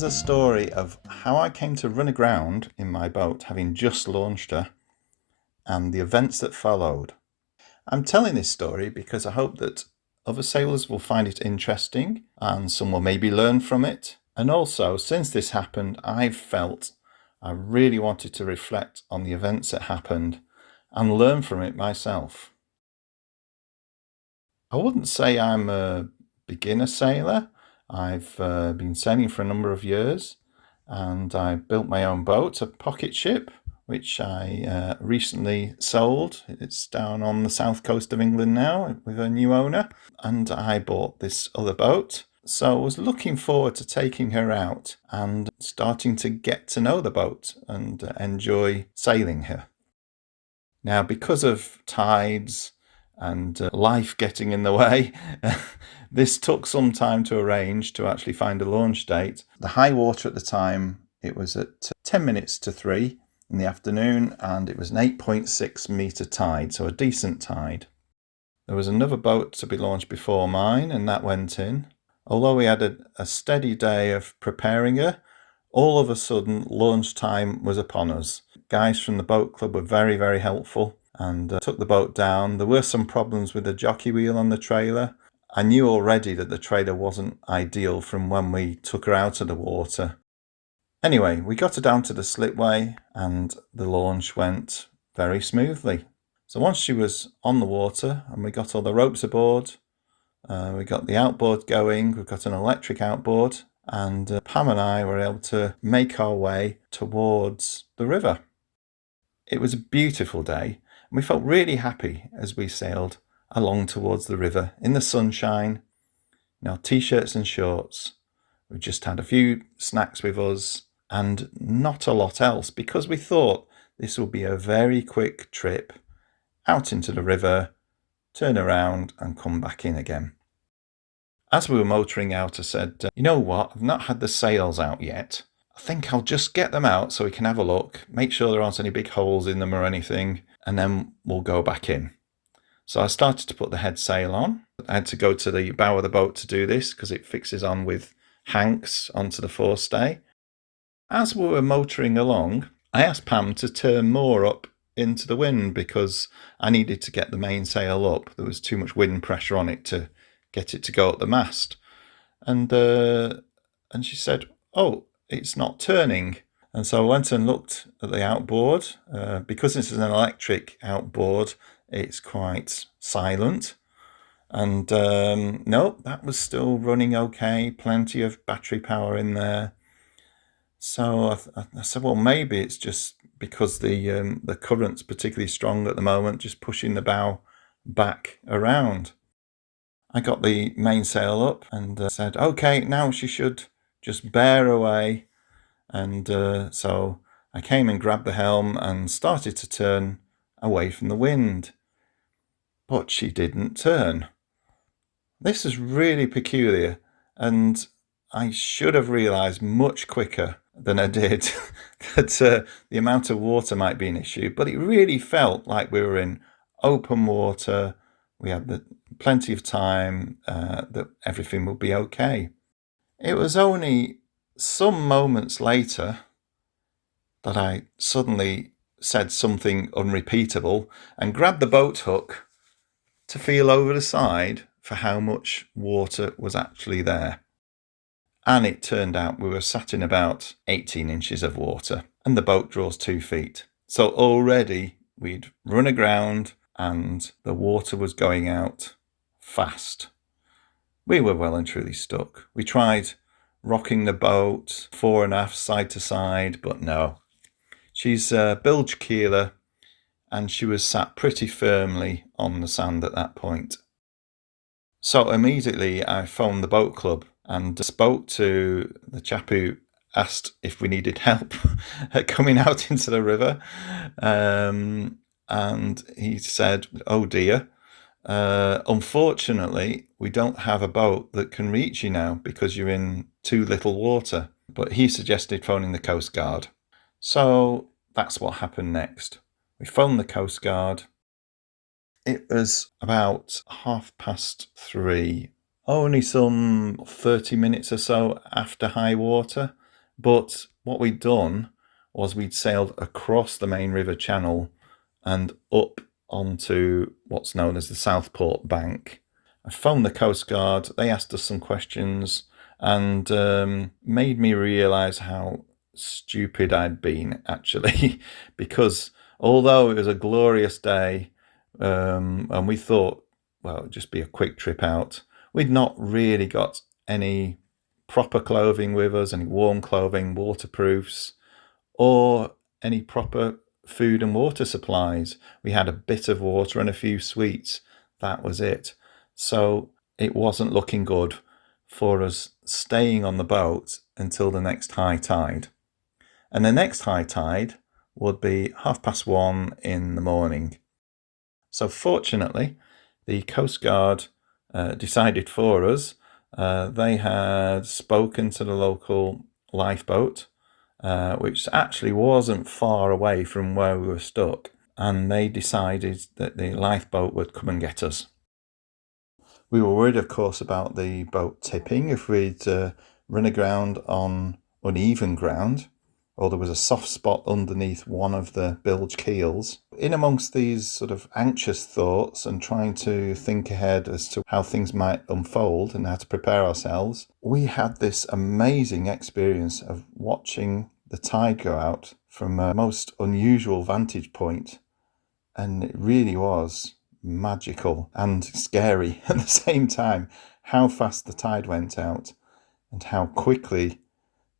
is a story of how I came to run aground in my boat, having just launched her, and the events that followed. I'm telling this story because I hope that other sailors will find it interesting and some will maybe learn from it. And also, since this happened, I've felt I really wanted to reflect on the events that happened and learn from it myself. I wouldn't say I'm a beginner sailor. I've been sailing for a number of years, and I built my own boat, a pocket ship, which I recently sold. It's down on the south coast of England now with a new owner, and I bought this other boat. So I was looking forward to taking her out and starting to get to know the boat and enjoy sailing her. Now, because of tides and life getting in the way, this took some time to arrange to actually find a launch date. The high water at the time, it was at 10 minutes to 3 in the afternoon, and it was an 8.6 metre tide, so a decent tide. There was another boat to be launched before mine, and that went in. Although we had a steady day of preparing her, all of a sudden launch time was upon us. Guys from the boat club were very, very helpful and took the boat down. There were some problems with the jockey wheel on the trailer. I knew already that the trailer wasn't ideal from when we took her out of the water. Anyway, we got her down to the slipway and the launch went very smoothly. So once she was on the water and we got all the ropes aboard, we got the outboard going, we've got an electric outboard, and Pam and I were able to make our way towards the river. It was a beautiful day, and we felt really happy as we sailed along towards the river in the sunshine, in our t-shirts and shorts. We just had a few snacks with us and not a lot else because we thought this would be a very quick trip out into the river, turn around and come back in again. As we were motoring out, I said, you know what, I've not had the sails out yet. I think I'll just get them out so we can have a look, make sure there aren't any big holes in them or anything, and then we'll go back in. So I started to put the head sail on. I had to go to the bow of the boat to do this because it fixes on with hanks onto the forestay. As we were motoring along, I asked Pam to turn more up into the wind because I needed to get the mainsail up. There was too much wind pressure on it to get it to go up the mast. And she said, oh, it's not turning. And so I went and looked at the outboard. Because this is an electric outboard, it's quite silent. And no, that was still running okay. Plenty of battery power in there. So I said, well, maybe it's just because the current's particularly strong at the moment, just pushing the bow back around. I got the mainsail up and said, okay, now she should just bear away. And so I came and grabbed the helm and started to turn away from the wind. But she didn't turn. This is really peculiar, and I should have realised much quicker than I did that the amount of water might be an issue, but it really felt like we were in open water. We had plenty of time, that everything would be okay. It was only some moments later that I suddenly said something unrepeatable and grabbed the boat hook to feel over the side for how much water was actually there. And it turned out we were sat in about 18 inches of water, and the boat draws 2 feet. So already we'd run aground and the water was going out fast. We were well and truly stuck. We tried rocking the boat fore and aft, side to side, but no. She's a bilge keeler, and she was sat pretty firmly on the sand at that point. So immediately I phoned the boat club and spoke to the chap who asked if we needed help coming out into the river. And he said, oh dear, unfortunately, we don't have a boat that can reach you now because you're in too little water. But he suggested phoning the Coast Guard. So that's what happened next. We phoned the Coast Guard. It was about 3:30, only some 30 minutes or so after high water. But what we'd done was we'd sailed across the main river channel and up onto what's known as the Southport Bank. I phoned the Coast Guard, they asked us some questions and made me realise how stupid I'd been, actually, because although it was a glorious day and we thought, well, it'd just be a quick trip out, we'd not really got any proper clothing with us, any warm clothing, waterproofs, or any proper food and water supplies. We had a bit of water and a few sweets. That was it. So it wasn't looking good for us staying on the boat until the next high tide. And the next high tide would be 1:30 in the morning. So fortunately, the Coast Guard decided for us. They had spoken to the local lifeboat, which actually wasn't far away from where we were stuck, and they decided that the lifeboat would come and get us. We were worried, of course, about the boat tipping if we'd run aground on uneven ground, or there was a soft spot underneath one of the bilge keels. In amongst these sort of anxious thoughts and trying to think ahead as to how things might unfold and how to prepare ourselves, we had this amazing experience of watching the tide go out from a most unusual vantage point, and it really was magical and scary at the same time how fast the tide went out and how quickly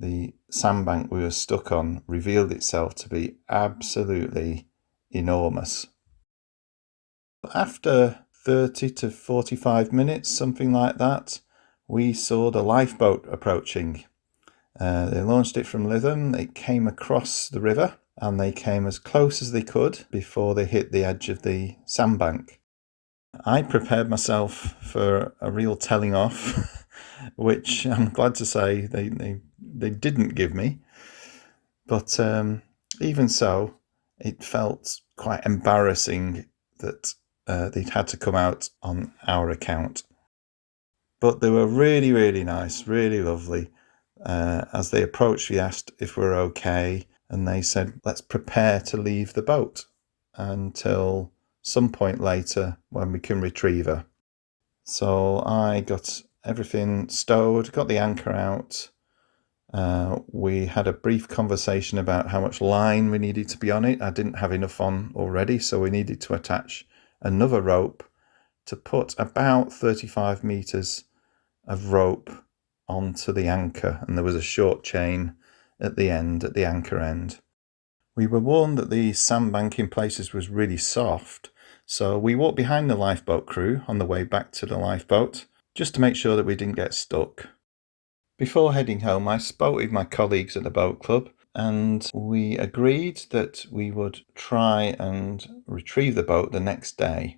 the sandbank we were stuck on revealed itself to be absolutely enormous. After 30 to 45 minutes, something like that, we saw the lifeboat approaching. They launched it from Lytham. It came across the river and they came as close as they could before they hit the edge of the sandbank. I prepared myself for a real telling off, which I'm glad to say they didn't give me. But even so, it felt quite embarrassing that they'd had to come out on our account. But they were really, really nice, really lovely. As they approached, we asked if we're okay, and they said, let's prepare to leave the boat until some point later when we can retrieve her. So I got everything stowed, got the anchor out. We had a brief conversation about how much line we needed to be on it. I didn't have enough on already, so we needed to attach another rope to put about 35 meters of rope onto the anchor, and there was a short chain at the end, at the anchor end. We were warned that the sandbank in places was really soft, so we walked behind the lifeboat crew on the way back to the lifeboat just to make sure that we didn't get stuck. Before heading home, I spoke with my colleagues at the boat club and we agreed that we would try and retrieve the boat the next day.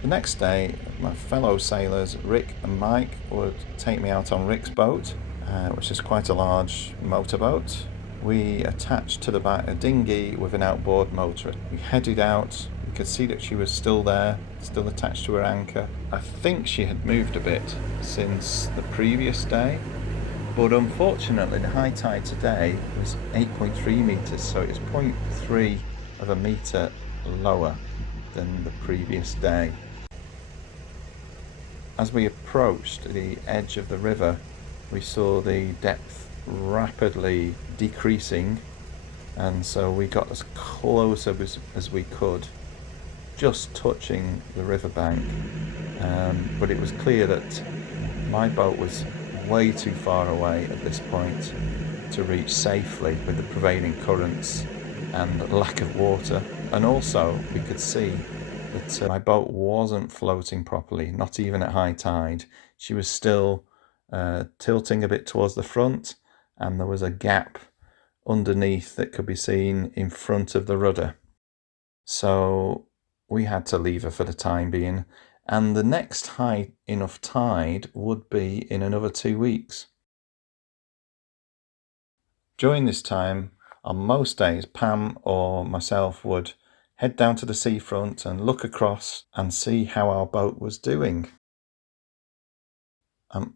The next day, my fellow sailors Rick and Mike would take me out on Rick's boat, which is quite a large motorboat. We attached to the back a dinghy with an outboard motor. We headed out. We could see that she was still there, still attached to her anchor. I think she had moved a bit since the previous day, but unfortunately the high tide today was 8.3 meters, so it was 0.3 of a meter lower than the previous day. As we approached the edge of the river, we saw the depth rapidly decreasing, and so we got as close as we could, just touching the riverbank. But it was clear that my boat was way too far away at this point to reach safely with the prevailing currents and lack of water. And also we could see that my boat wasn't floating properly, not even at high tide. She was still tilting a bit towards the front, and there was a gap underneath that could be seen in front of the rudder. So we had to leave her for the time being, and the next high enough tide would be in another 2 weeks. During this time, on most days, Pam or myself would head down to the seafront and look across and see how our boat was doing.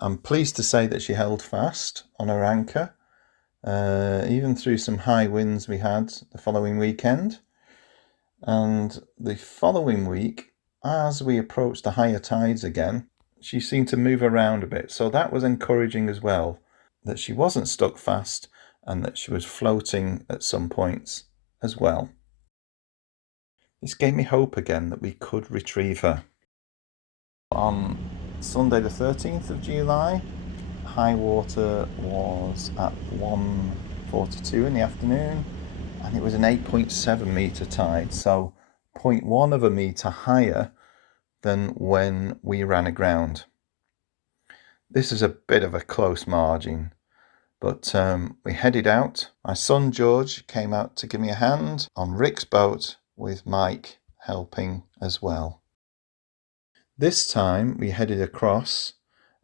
I'm pleased to say that she held fast on her anchor, even through some high winds we had the following weekend. And the following week, as we approached the higher tides again, she seemed to move around a bit. So that was encouraging as well, that she wasn't stuck fast and that she was floating at some points as well. This gave me hope again that we could retrieve her. On Sunday the 13th of July, high water was at 1:42 in the afternoon, and it was an 8.7 metre tide, so 0.1 of a metre higher than when we ran aground. This is a bit of a close margin, but we headed out. My son George came out to give me a hand on Rick's boat, with Mike helping as well. This time we headed across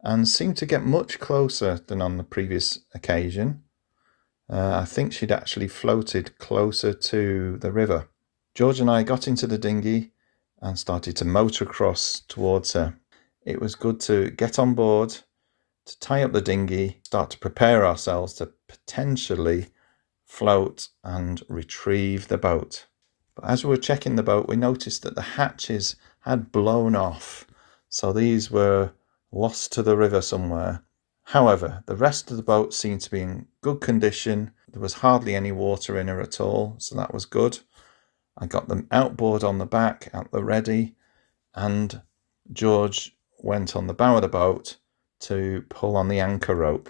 and seemed to get much closer than on the previous occasion. I think she'd actually floated closer to the river. George and I got into the dinghy and started to motor across towards her. It was good to get on board, to tie up the dinghy, start to prepare ourselves to potentially float and retrieve the boat. But as we were checking the boat, we noticed that the hatches had blown off, so these were lost to the river somewhere. However, the rest of the boat seemed to be in good condition. There was hardly any water in her at all, so that was good. I got them outboard on the back at the ready, and George went on the bow of the boat to pull on the anchor rope.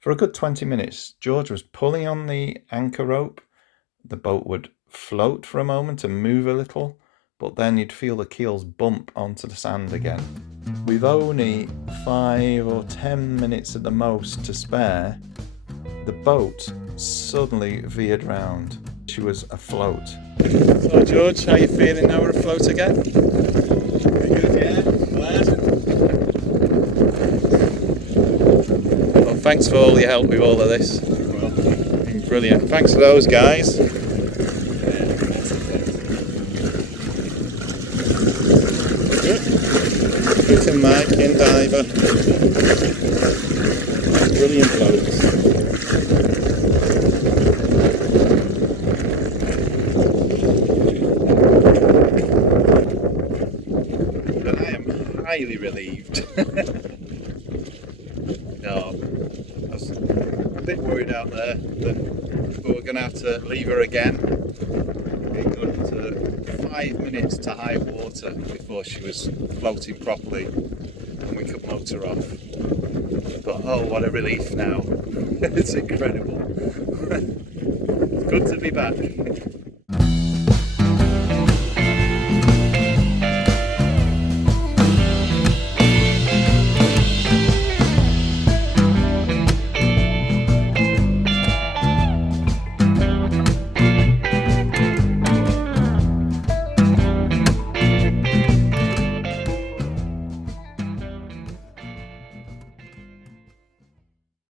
For a good 20 minutes, George was pulling on the anchor rope. The boat would float for a moment and move a little, but then you'd feel the keels bump onto the sand again. With only 5 or 10 minutes at the most to spare, the boat suddenly veered round. She was afloat. So George, how are you feeling now we're afloat again? Pretty good, yeah. Glad. Well, thanks for all your help with all of this. You're welcome. Been brilliant. Thanks to those guys. Good to Mike and Diver. Brilliant blokes. But I am highly relieved. No, I was a bit worried out there that we were going to have to leave her again. It got to 5 minutes to high water before she was floating properly and we could motor off. But oh, what a relief now. It's incredible. It's good to be back.